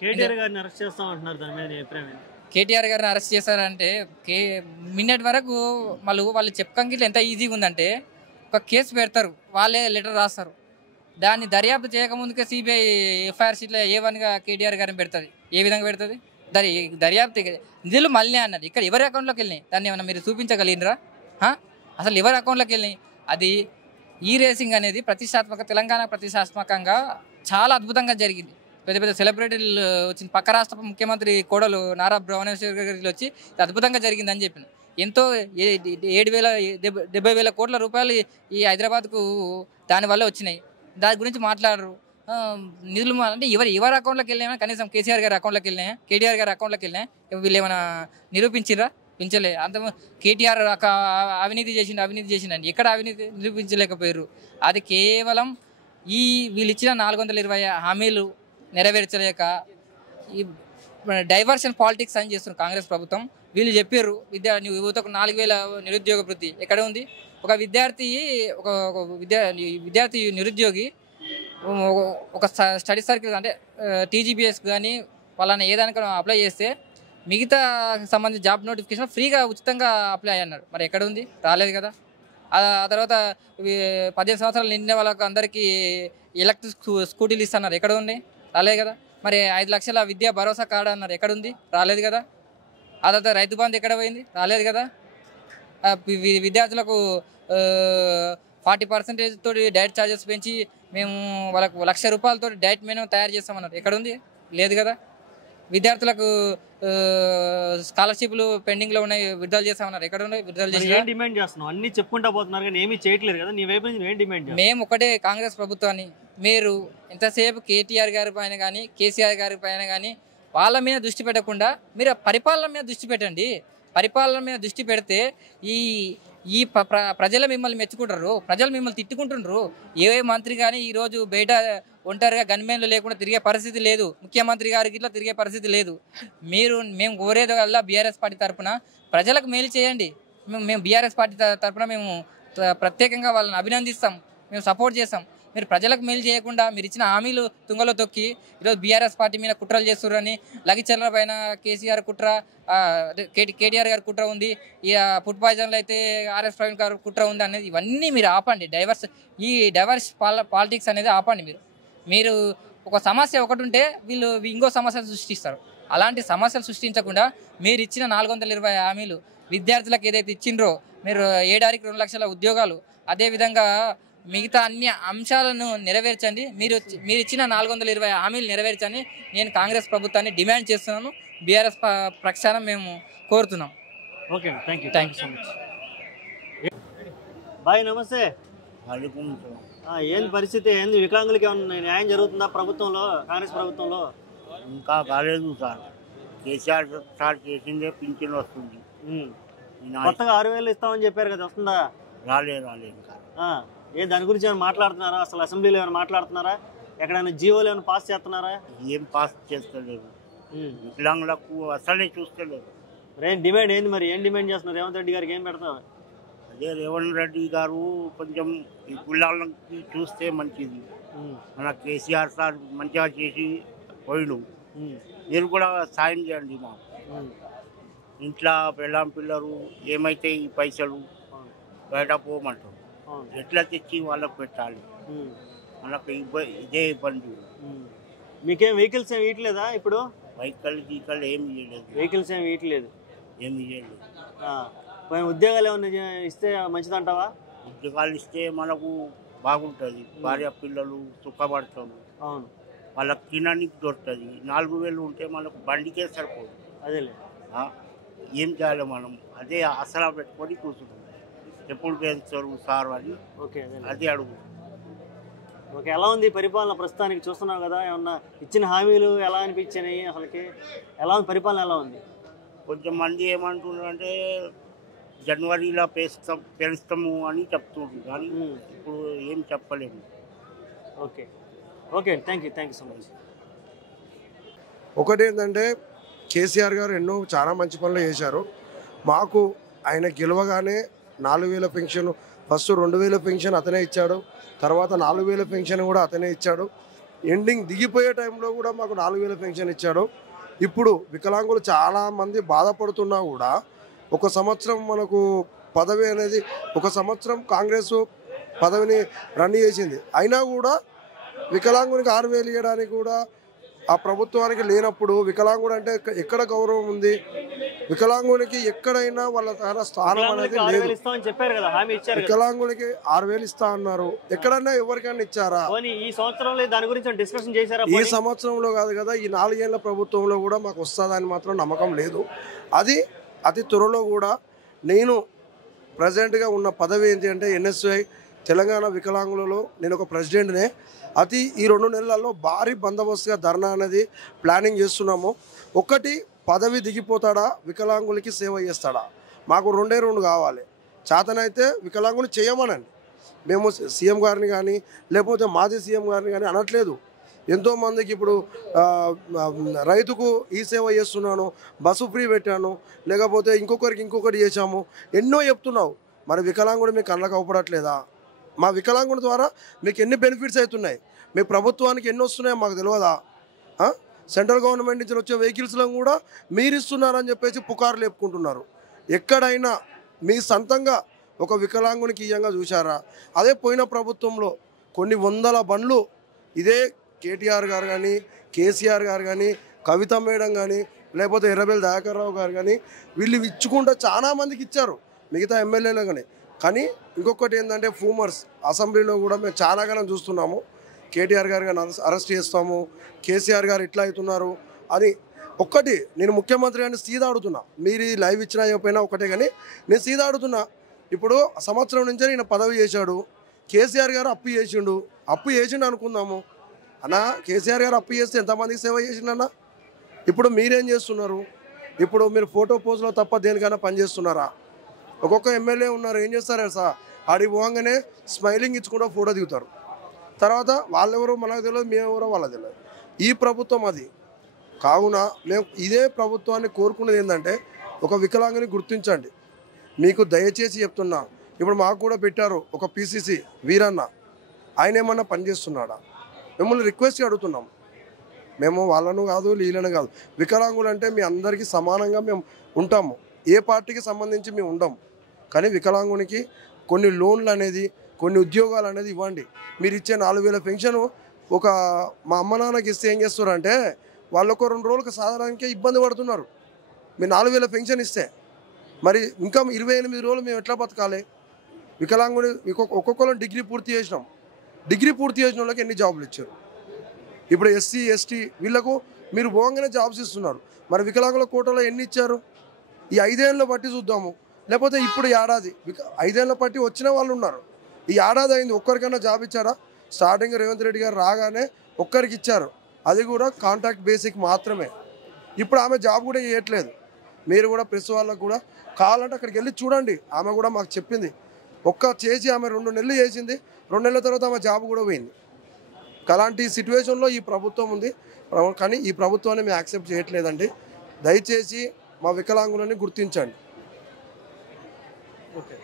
కేటీఆర్ గారిని అరెస్ట్ చేస్తాం అంటున్నారు, దాని మీద అభిప్రాయం ఏంటి? కేటీఆర్ గారిని అరెస్ట్ చేశారంటే మిన్నటి వరకు వాళ్ళు చెప్పకంగిట్లు ఎంత ఈజీగా ఉందంటే ఒక కేసు పెడతారు, వాళ్ళే లెటర్ రాస్తారు, దాన్ని దర్యాప్తు చేయకముందుకే సిబిఐ ఎఫ్ఐఆర్ షీట్లో A1గా కేటీఆర్ గారిని పెడుతుంది. ఏ విధంగా పెడుతుంది? దర్యాప్తు నిధులు మళ్ళీ అన్నది ఇక్కడ ఎవరి అకౌంట్లోకి వెళ్ళినాయి, దాన్ని ఏమన్నా మీరు చూపించగలిగినరా? అసలు ఎవరి అకౌంట్లోకి వెళ్ళినాయి? అది ఈ రేసింగ్ అనేది తెలంగాణ ప్రతిష్టాత్మకంగా చాలా అద్భుతంగా జరిగింది. పెద్ద పెద్ద సెలబ్రిటీలు వచ్చిన పక్క రాష్ట్ర ముఖ్యమంత్రి కోడలు నారా భువనేశ్వర్ గారికి వచ్చి అద్భుతంగా జరిగిందని చెప్పిన. ఎంతో 70,000 కోట్ల రూపాయలు ఈ హైదరాబాద్కు దానివల్ల వచ్చినాయి. దాని గురించి మాట్లాడరు. నిధులు అంటే ఎవరి అకౌంట్లోకి వెళ్ళినా, కనీసం కేసీఆర్ గారి అకౌంట్లోకి వెళ్ళినాయా, కేటీఆర్ గారి అకౌంట్లోకి వెళ్ళినాయా? వీళ్ళు ఏమైనా నిరూపించిరా? పించలే. అంత కేటీఆర్ అవినీతి చేసిండని ఎక్కడ అవినీతి నిరూపించలేకపోయారు. అది కేవలం వీళ్ళు ఇచ్చిన 420 హామీలు నెరవేర్చలేక ఈ డైవర్షన్ పాలిటిక్స్ అని చేస్తున్నారు కాంగ్రెస్ ప్రభుత్వం. వీళ్ళు చెప్పారు యువతకు 4,000 నిరుద్యోగ వృత్తి ఎక్కడ ఉంది? ఒక విద్యార్థి నిరుద్యోగి ఒక స్టడీ సర్కిల్ అంటే TGPS కానీ వాళ్ళని ఏదానికైనా అప్లై చేస్తే మిగతా సంబంధించిన జాబ్ నోటిఫికేషన్ ఫ్రీగా ఉచితంగా అప్లై అన్నారు. మరి ఎక్కడ ఉంది? రాలేదు కదా. ఆ తర్వాత 18 సంవత్సరాలు నిండిన వాళ్ళకి అందరికీ ఎలక్ట్రిక్ స్కూటీలు ఇస్తున్నారు. ఎక్కడ ఉంది? రాలేదు కదా. మరి 5 లక్షల విద్యా భరోసా కార్డు అన్నారు. ఎక్కడ ఉంది? రాలేదు కదా. ఆ తర్వాత రైతు బంధు ఎక్కడ పోయింది? రాలేదు కదా. విద్యార్థులకు 40% తోటి డైట్ ఛార్జెస్ పెంచి మేము వాళ్ళకు ₹1,00,000 డైట్ మెనూ తయారు చేస్తామన్నారు. ఎక్కడ ఉంది? లేదు కదా. విద్యార్థులకు స్కాలర్షిప్లు పెండింగ్లో ఉన్నాయి, విడుదల చేస్తామన్నారు. ఎక్కడ ఉన్నాయి? విడుదల చేసి డిమాండ్ చేస్తున్నాం. అన్ని చెప్పుకుంటా పోతున్నారు కానీ ఏమీ చేయట్లేదు కదా. నీ వైపు నుంచి ఏం డిమాండ్? మేము ఒకటే కాంగ్రెస్ ప్రభుత్వాన్ని, మీరు ఎంతసేపు కేటీఆర్ గారి పైన కానీ కేసీఆర్ గారి పైన కానీ వాళ్ళ మీద దృష్టి పెట్టకుండా మీరు పరిపాలన మీద దృష్టి పెట్టండి. పరిపాలన మీద దృష్టి పెడితే ఈ ప్రజలు మిమ్మల్ని మెచ్చుకుంటారు, ప్రజలు మిమ్మల్ని తిట్టుకుంటుండ్రు. ఏ మంత్రి కానీ ఈరోజు బయట ఒంటరిగా గన్మెన్లు లేకుండా తిరిగే పరిస్థితి లేదు. ముఖ్యమంత్రి గారికి ఇట్లా తిరిగే పరిస్థితి లేదు. మేము కోరేది వల్ల బీఆర్ఎస్ పార్టీ తరఫున ప్రజలకు మేలు చేయండి. మేము బీఆర్ఎస్ పార్టీ తరఫున మేము ప్రత్యేకంగా వాళ్ళని అభినందిస్తాం, మేము సపోర్ట్ చేస్తాం. మీరు ప్రజలకు మేలు చేయకుండా మీరు ఇచ్చిన హామీలు తుంగలో తొక్కి ఈరోజు బీఆర్ఎస్ పార్టీ మీద కుట్రలు చేస్తున్నారని, లగిచర్ల పైన కేసీఆర్ కుట్ర, కేటీఆర్ గారి కుట్ర ఉంది, ఫుడ్ పాయిజన్లు అయితే RS ప్రవీణ్ గారు కుట్ర ఉంది అనేది ఇవన్నీ మీరు ఆపండి. డైవర్స్ పాలిటిక్స్ అనేది ఆపండి. మీరు ఒక సమస్య ఒకటి ఉంటే వీళ్ళు ఇంకో సమస్యను సృష్టిస్తారు. అలాంటి సమస్యలు సృష్టించకుండా మీరు ఇచ్చిన 420 హామీలు విద్యార్థులకు ఏదైతే ఇచ్చిండ్రో, మీరు ఏడాదికి 2 లక్షల ఉద్యోగాలు, అదేవిధంగా మిగతా అన్ని అంశాలను నెరవేర్చండి. మీరు ఇచ్చిన 420 హామీలు నెరవేర్చండి. నేను కాంగ్రెస్ ప్రభుత్వాన్ని డిమాండ్ చేస్తున్నాను. బీఆర్ఎస్ ప్రక్షాళన మేము కోరుతున్నాం. Okay, thank you so much. Bye, నమస్తే. ఏంది పరిస్థితి? ఏంది వికలాంగులకి ఏమన్నా న్యాయం జరుగుతుందా ప్రభుత్వంలో, కాంగ్రెస్ ప్రభుత్వంలో? ఇంకా కాలేదు సార్. కేసీఆర్ సార్ చేసిందే పింఛన్ వస్తుంది. కొత్తగా 6,000 ఇస్తామని చెప్పారు కదా, వస్తుందా? రాలేదు ఇంకా. దాని గురించి ఏమైనా మాట్లాడుతున్నారా? అసలు అసెంబ్లీలో ఏమైనా మాట్లాడుతున్నారా? ఎక్కడైనా జీవోలు ఏమైనా పాస్ చేస్తున్నారా? ఏం పాస్ చేస్తలేదు. వికలాంగులకు అసలే చూస్తలేదు. డిమాండ్ ఏంది మరి? ఏం డిమాండ్ చేస్తున్నారు? రేవంత్ రెడ్డి గారికి ఏం పెడతారు? అదే రేవంత్ రెడ్డి గారు కొంచెం ఈ కులాలకి చూస్తే మంచిది. మన కేసీఆర్ సార్ మంచిగా చేసి పోయిడు. మీరు కూడా సాయం చేయండి. మా ఇంట్లో పిల్లలు ఏమైతే ఈ పైసలు బయట పోమంటారు, ఎట్లా తెచ్చి వాళ్ళకు పెట్టాలి? మనకు ఇదే ఇబ్బంది. మీకేం వెహికల్స్ ఏమి ఇవ్వట్లేదా ఇప్పుడు? వెహికల్ ఏమి ఇవ్వలేదు. వెహికల్స్ ఏమి ఇవ్వట్లేదు. ఉద్యోగాలు ఏమన్నా ఇస్తే మంచిదంటావా? ఉద్యోగాలు ఇస్తే మనకు బాగుంటుంది. భార్య పిల్లలు సుఖపడతారు. అవును, వాళ్ళకి తినడానికి దొరుకుతుంది. 4,000 ఉంటే మనకు బండికే సరిపోదు. అదేలే. ఏం చేయాలి మనం? అదే ఆసరా పెట్టుకొని కూర్చుంటాం. ఎప్పుడు పెంచుతారు సార్ అని అదే అడుగు. ఓకే, ఎలా ఉంది పరిపాలన ప్రస్తుతానికి? చూస్తున్నావు కదా, ఏమన్నా ఇచ్చిన హామీలు ఎలా అనిపించినాయి? అసలుకి ఎలా ఉంది పరిపాలన? ఎలా ఉంది? కొంచెం మంది ఏమంటున్నారంటే జనవరిలో పెంచుతాము అని చెప్తున్నారు, కానీ ఇప్పుడు ఏం చెప్పలేము. Okay okay, thank you so much. ఒకటేంటంటే కేసీఆర్ గారు చాలా మంచి పనులు చేశారు. మాకు ఆయన గెలవగానే 4,000 పెన్షన్, ఫస్ట్ 2,000 పెన్షన్ అతనే ఇచ్చాడు, తర్వాత 4,000 పెన్షన్ కూడా అతనే ఇచ్చాడు. ఎండింగ్ దిగిపోయే టైంలో కూడా మాకు 4000 పెన్షన్ ఇచ్చాడు. ఇప్పుడు వికలాంగులు చాలామంది బాధపడుతున్నా కూడా ఒక సంవత్సరం మనకు పదవి అనేది, ఒక సంవత్సరం కాంగ్రెస్ పదవిని రన్ చేసింది, అయినా కూడా వికలాంగునికి 6000 ఇవ్వడానికి కూడా ఆ ప్రభుత్వానికి లేనప్పుడు వికలాంగుడు అంటే ఎక్కడ గౌరవం ఉంది? వికలాంగునికి ఎక్కడైనా వాళ్ళ స్థానం అనేది లేదు. వికలాంగునికి 6000 ఇస్తా అన్నారు, ఎక్కడన్నా ఎవరికైనా ఇచ్చారా? ఈ సంవత్సరంలో కాదు కదా, ఈ 4 ఏళ్ల ప్రభుత్వంలో కూడా మాకు వస్తుందని మాత్రం నమ్మకం లేదు. అది అతి త్వరలో కూడా నేను ప్రజెంట్గా ఉన్న పదవి ఏంటి అంటే NSY తెలంగాణ వికలాంగులలో నేను ఒక ప్రెసిడెంట్నే. ఈ 2 నెలల్లో భారీ బందోబస్తుగా ధర్నా అనేది ప్లానింగ్ చేస్తున్నాము. ఒకటి, పదవి దిగిపోతాడా, వికలాంగులకి సేవ చేస్తాడా? మాకు 2 కావాలి. చేతనైతే వికలాంగులు చేయమనండి. మేము సీఎం గారిని కానీ లేకపోతే మాజీ సీఎం గారిని కానీ అనట్లేదు. ఎంతోమందికి ఇప్పుడు రైతుకు ఈ సేవ చేస్తున్నాను, బస్సు ఫ్రీ పెట్టాను, లేకపోతే ఇంకొకటి చేశాము, ఎన్నో చెప్తున్నావు. మరి వికలాంగుడు మీకు కళ్ళకు అవపడట్లేదా? మా వికలాంగుడి ద్వారా మీకు ఎన్ని బెనిఫిట్స్ అవుతున్నాయి, మీ ప్రభుత్వానికి ఎన్ని వస్తున్నాయో మాకు తెలియదా? సెంట్రల్ గవర్నమెంట్ నుంచి వచ్చే వెహికల్స్లో కూడా మీరు ఇస్తున్నారని చెప్పేసి పుకార్లు చెప్పుకుంటున్నారు. ఎక్కడైనా మీ సొంతంగా ఒక వికలాంగునికి ఇయ్యంగా చూశారా? అదే పోయిన ప్రభుత్వంలో కొన్ని వందల బండ్లు ఇదే కేటీఆర్ గారు కానీ, కేసీఆర్ గారు కానీ, కవిత మేడం కానీ, లేకపోతే ఎర్రబెల్లి దయాకర్ రావు గారు కానీ వీళ్ళు ఇచ్చుకుంటూ చాలామందికి ఇచ్చారు, మిగతా ఎమ్మెల్యేలు కానీ. కానీ ఇంకొకటి ఏంటంటే ఫూమర్స్ అసెంబ్లీలో కూడా మేము చాలా కాలం చూస్తున్నాము. కేటీఆర్ గారు కానీ అరెస్ట్ చేస్తాము, కేసీఆర్ గారు ఇట్లా అవుతున్నారు అని. ఒక్కటి నేను ముఖ్యమంత్రి గారిని సీదా అడుగుతున్నా, మీరు ఈ లైవ్ ఇచ్చినా చెప్పినా ఒకటే, కానీ నేను సీదా అడుగుతున్నా. ఇప్పుడు సంవత్సరం నుంచే నేను పదవి చేశాడు, కేసీఆర్ గారు అప్పు చేసిండు అనుకుందాము అన్న. కేసీఆర్ గారు అప్పు చేస్తే ఎంతమందికి సేవ చేసిండన్న? ఇప్పుడు మీరేం చేస్తున్నారు? ఇప్పుడు మీరు ఫోటో పోజులో తప్ప దేనికైనా పనిచేస్తున్నారా? ఒక్కొక్క ఎమ్మెల్యే ఉన్నారు, ఏం చేస్తారు సార్, ఆడికి పోగానే స్మైలింగ్ ఇచ్చుకుంటూ ఫోటో దిగుతారు. తర్వాత వాళ్ళెవరో మనకు తెలియదు, మేమెవరో వాళ్ళకి తెలియదు. ఈ ప్రభుత్వం అది కావున మేము ఇదే ప్రభుత్వాన్ని కోరుకునేది ఏంటంటే, ఒక వికలాంగుని గుర్తించండి. మీకు దయచేసి చెప్తున్నా, ఇప్పుడు మాకు కూడా పెట్టారు ఒక PCC వీరన్న, ఆయన ఏమన్నా పనిచేస్తున్నాడా? మిమ్మల్ని రిక్వెస్ట్ అడుగుతున్నాం. మేము వాళ్ళను కాదు వీళ్ళను కాదు, వికలాంగులు అంటే మీ అందరికీ సమానంగా మేము ఉంటాము. ఏ పార్టీకి సంబంధించి మేము ఉండము. కానీ వికలాంగునికి కొన్ని లోన్లు అనేది, కొన్ని ఉద్యోగాలు అనేది ఇవ్వండి. మీరు ఇచ్చే 4000 పెన్షన్ ఒక మా అమ్మ నాన్నకి ఇస్తే ఏం చేస్తారంటే, వాళ్ళు ఒక 2 రోజులకు సాధారణంగా ఇబ్బంది పడుతున్నారు. మీరు 4000 పెన్షన్ ఇస్తే మరి ఇంకా 28 రోజులు మేము ఎట్లా బతకాలి? వికలాంగుని ఒక్కొక్కరు డిగ్రీ పూర్తి చేసినాం, డిగ్రీ పూర్తి చేసిన వాళ్ళకి ఎన్ని జాబులు ఇచ్చారు? ఇప్పుడు SC ST వీళ్ళకు మీరు పోగానే జాబ్స్ ఇస్తున్నారు. మరి వికలాంగుల కోటలో ఎన్ని ఇచ్చారు? ఈ 5 ఏళ్ళ బట్టి చూద్దాము, లేకపోతే ఇప్పుడు ఏడాది 5 ఏళ్ళ బట్టి వచ్చిన వాళ్ళు ఉన్నారు. ఈ ఏడాది అయింది, ఒక్కరికైనా జాబ్ ఇచ్చారా? స్టార్టింగ్ రేవంత్ రెడ్డి గారు రాగానే ఒక్కరికి ఇచ్చారు, అది కూడా కాంట్రాక్ట్ బేసిక్ మాత్రమే. ఇప్పుడు ఆమె జాబ్ కూడా చేయట్లేదు. మీరు కూడా ప్రెస్ వాళ్ళకు కూడా కావాలంటే అక్కడికి వెళ్ళి చూడండి. ఆమె కూడా మాకు చెప్పింది, చేసి ఆమె 2 నెలలు చేసింది, 2 నెలల తర్వాత ఆమె జాబ్ కూడా పోయింది. అలాంటి సిచ్యువేషన్లో ఈ ప్రభుత్వం ఉంది. కానీ ఈ ప్రభుత్వాన్ని మేము యాక్సెప్ట్ చేయట్లేదండి. దయచేసి మా వికలాంగులని గుర్తించండి. ఓకే.